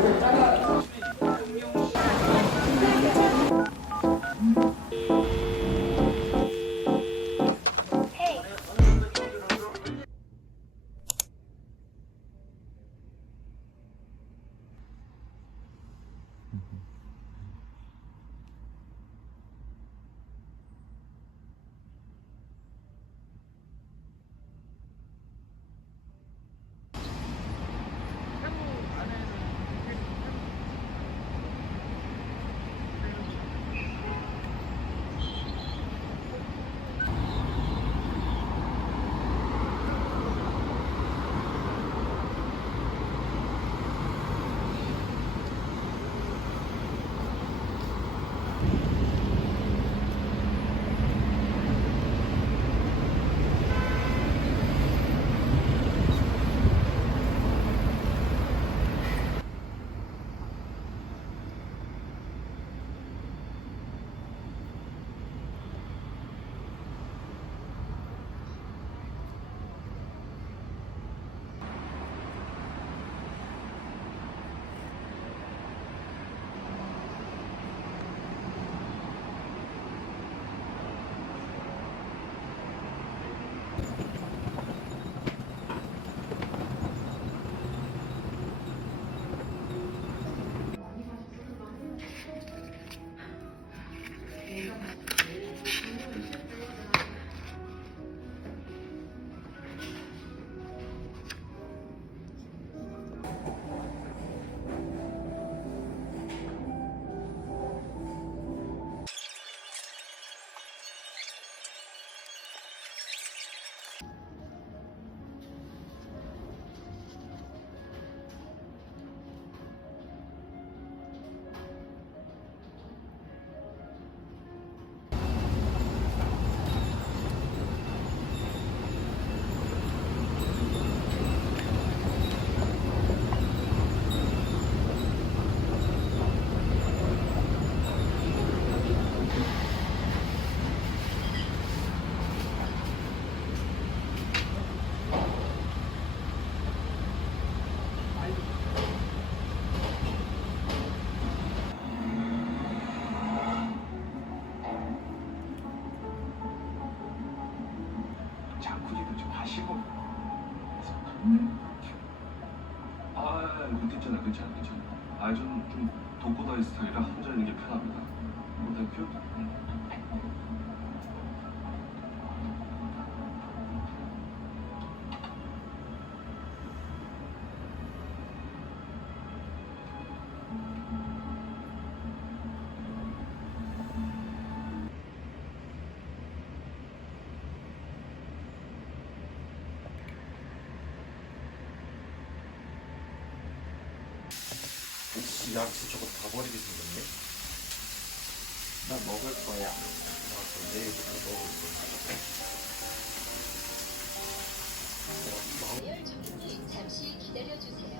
괜찮아. 저는 좀 독고다이 스타일이라 혼자 있는 게 편합니다. 땡큐. 혹시 야채 저거 다 버리게 생겼네? 나 먹을 거야. 나 내일부터 먹을 거야. 열 정리 잠시 기다려주세요.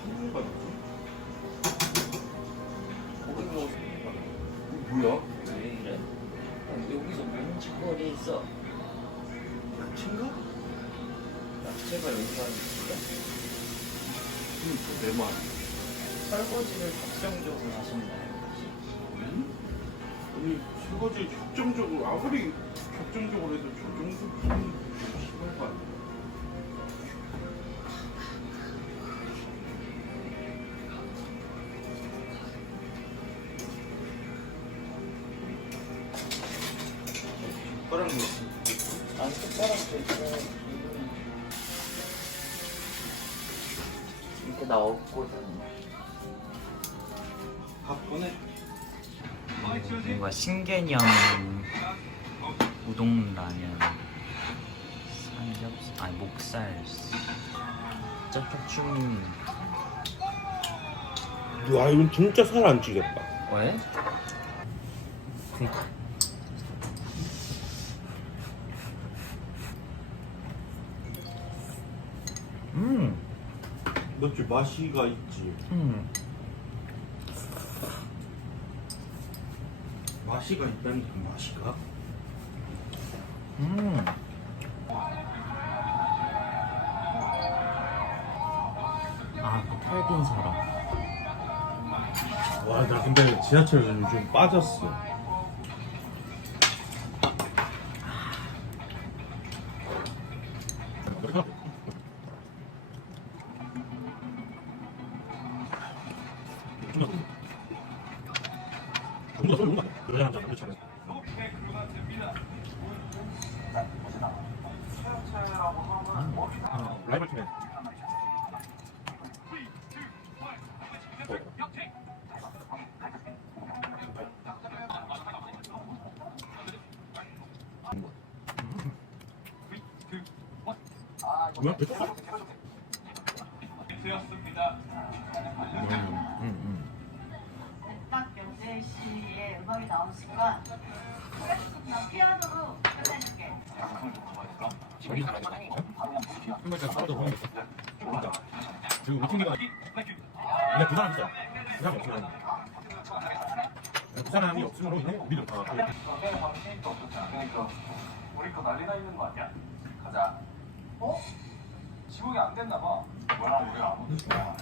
한우가 뭐야? 왜 이래? 여기서 뭉치거리 있어. 야채인가? 야채가 여기 가는 거야? 내 말. 설거지를 적정적으로 하셨나요? 아니 설거지 격정적으로 아무리 격정적으로 해도 저 정도 좀 심한 거 아니야? 젓가락 넣었어. 안 숟가락도 있어. 이렇게 나 없거든. 바쁘네. 뭔가 신개념 우동 라면 삼겹살 아니 목살 짜파충. 와 이건 진짜 살 안 찌겠다. 왜? 맞지 맛이가 있지. 맛이가 있다는 그 맛이가. 사는 사람. 와, 나 근데 지하철 요즘 빠졌어. 라이벌 팀에 뭐야? 딱 명재 씨의 음악이 나오는 순간 나 피아노로 끝내줄게. 지금 우리 팀이가 근데 그 사람 있어. 그 사람 없으면 그 사람이 없음으로 인해 우리를 다 그러니까 우리 거 난리 나 있는 거 아니야? 가자. 어? 지붕이 안 됐나 봐. 뭐야 우리가 아무도 좋아.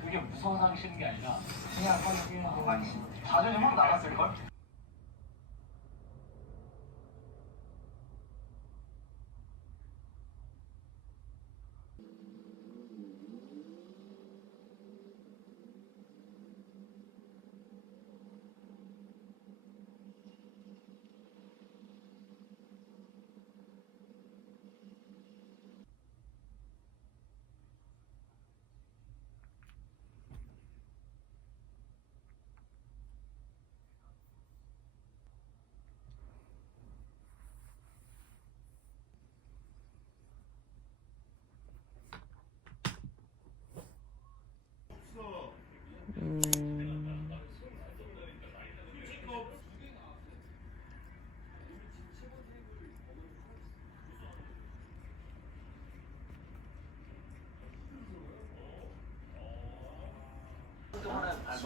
그게 무서워서 하기 싫은 게 아니라 그냥 자존심 확 나갔을 걸?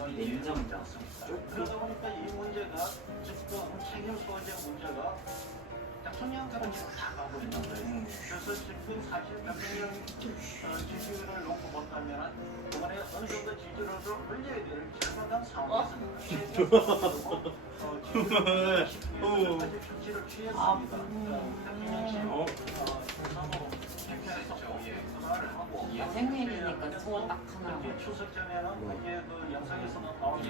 냉정이다. 그러다 보니까 이 문제가 지금 책임 소재 문제가 대통령까지 지금 다 가고 있는 거예요. 그래서 지금 사실 대통령 지지율을 놓고 본다면 이번에 어느 정도 지지율을 올려야 될 절반당 상황에서 지지율까지 조치를 취했습니다. 대통령실 사무 캠페인에서 전화를 하고 생일이니까 소원 딱 하나. 이제 추석 전에는 이게 그 영상에서는 나오는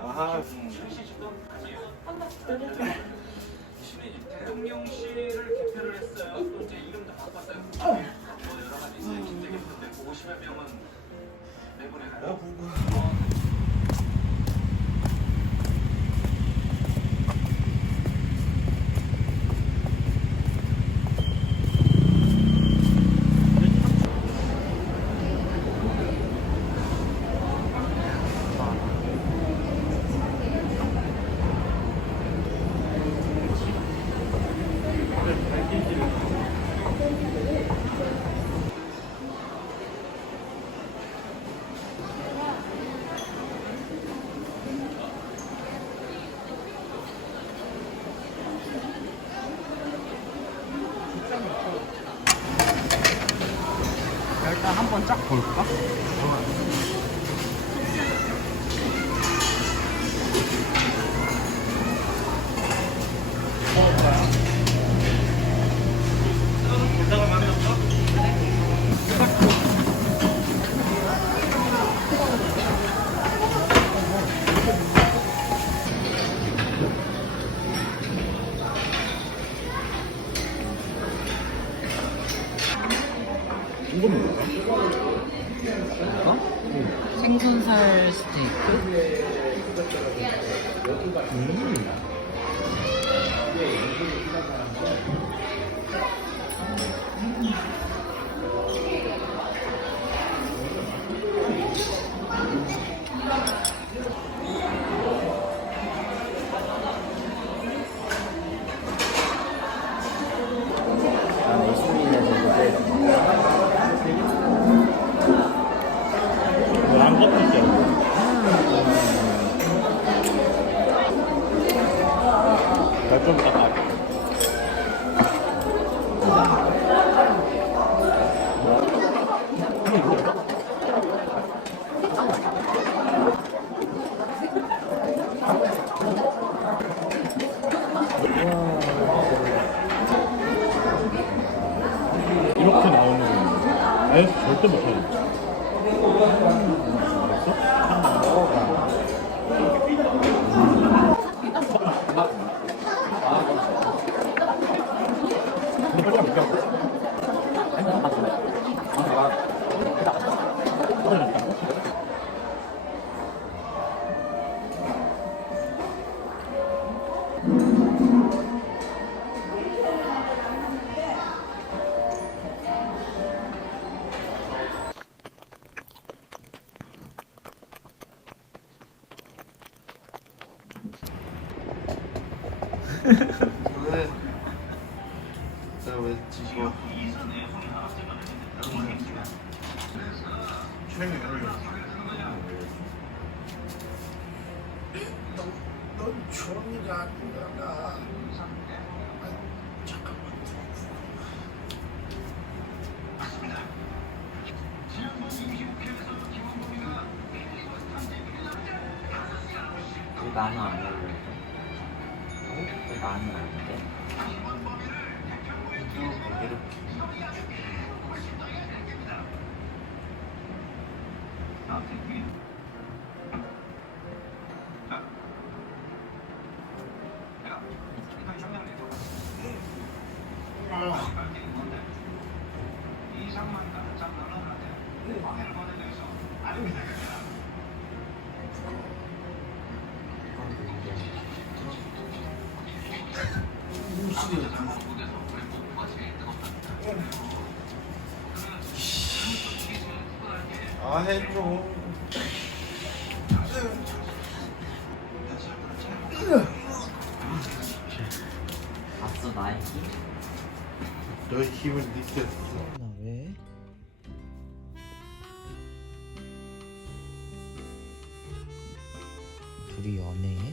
아하. 즉시 지금 대통령실을 개표를 했어요. 또 이제 이름도 바꿨어요. 뭐 여러 가지 이제 김제 개표인데 50여 명은 내보내가요. 일단 한번 쫙 볼까? 이거는 뭐야? 생선살 스테이크? 난 이수민의 모습에 안 같은 게 날좀 딱. 다이어트 절대 못해. 왜 지금 촬영이 어려워. 넌 종이가 아니야. 잠깐만. 왜 나는 안 열려? 왜 나는 안 돼? 아 해줘. 봤어 나이키? 너의 힘을 느꼈어. 나 왜? 둘이 연애해?